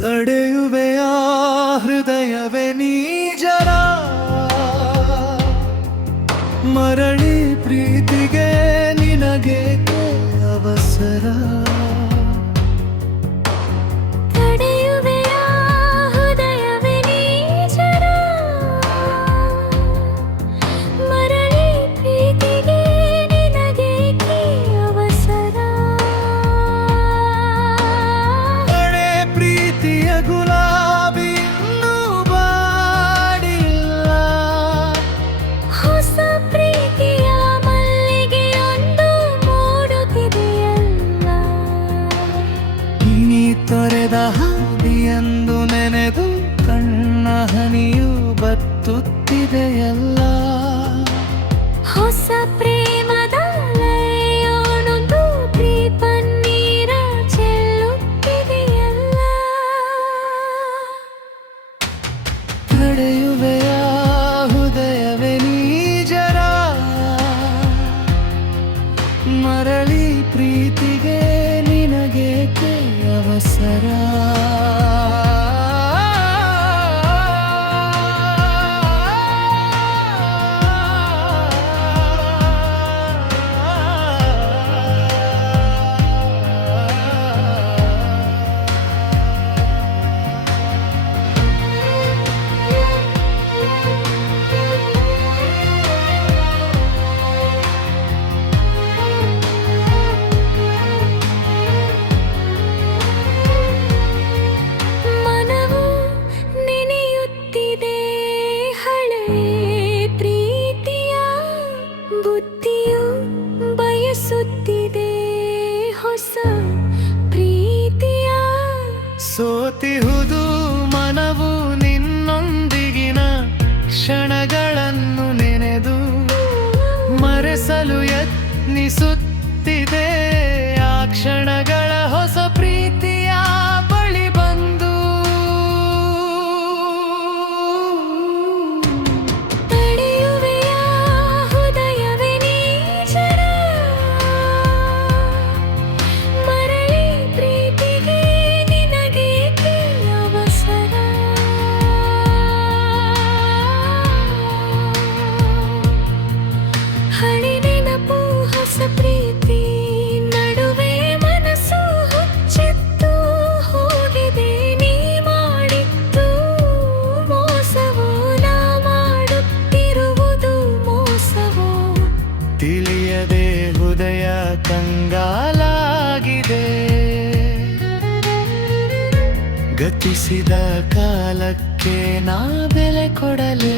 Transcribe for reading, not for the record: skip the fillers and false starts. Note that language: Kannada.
ತಡೆಯುವೆಯ ಹೃದಯವೇ ನೀ ಜರ ಮರಳಿ ಪ್ರೀತಿಗೆ ನಿನಗೆ ಅವಸರ ತಡೆಯುವೆಯ ಹೃದಯವೇ ನೀ ಜರ ಮರಳಿ ಪ್ರೀತಿಗೆ ನಿನಗೆ ಅವಸರ ಹಳೆ ಪ್ರೀತಿಯ ಗುಲಾಬಿ ಇನ್ನೂ ಬಾಡಿಲ್ಲ ಹೊಸ ಪ್ರೀತಿಯ ಮಲ್ಲಿಗೆಯೊಂದು ಮೂಡುತ್ತಿದೆಯಲ್ಲ ನೀ ತೊರೆದ ಹಾದಿಯೆಂದು ನೆನೆದು ಕಣ್ಣ ಹನಿಯು ಬತ್ತುತ್ತಿದೆಯಲ್ಲ ಹೊಸ ಪ್ರೇಮದ ಲಯನೊಂದು ಪನ್ನೀರ ಚೆಲ್ಲುತ್ತಿದೆಯಲ್ಲ ತಡೆಯುವೆಯ ಹೃದಯವೇ ನೀ ಜರ ಮರಳಿ ಪ್ರೀತಿಗೆ ನಿನಗೆ ಅವಸರ ಮನವು ನೆನೆಯುತ್ತಿದೆ ಹಳೆ ಪ್ರೀತಿಯ ಬುದ್ಧಿಯು ಬಯಸುತ್ತಿದೆ ಹೊಸ ಪ್ರೀತಿಯ ಸೋತಿಹುದು ಮನವು ನಿನ್ನೊಂದಿಗಿನ ಕ್ಷಣಗಳನ್ನು ನೆನೆದು ಮರೆಸಲು ಯತ್ನಿಸುತ್ತಿದೆ ಆ ಕ್ಷಣಗಳ ಹೊಸ ಪ್ರೀತಿಯ ಬಳಿ ಬಂದು ತಡೆಯುವೆಯ ಹೃದಯವೇ ನೀ ಜರ ಮರಳಿ ಪ್ರೀತಿಗೆ ನಿನಗೆ ಅವಸರ ಹಳೆ ನೆನಪು ಹೊಸ ಪ್ರೀತಿ ನಡುವೆ ಮನಸ್ಸು ಹುಚ್ಚೆತ್ತು ಹೋಗಿದೆ ನೀ ಮಾಡಿದ್ದು ಮೋಸವೋ ನಾ ಮಾಡುತ್ತಿರುವುದು ಮೋಸವೋ ತಿಳಿಯದೆ ಹೃದಯ ಕಂಗಾಲಾಗಿದೆ ಗತಿಸಿದ ಕಾಲಕ್ಕೆ ನಾ ಬೆಲೆ ಕೊಡಲೇ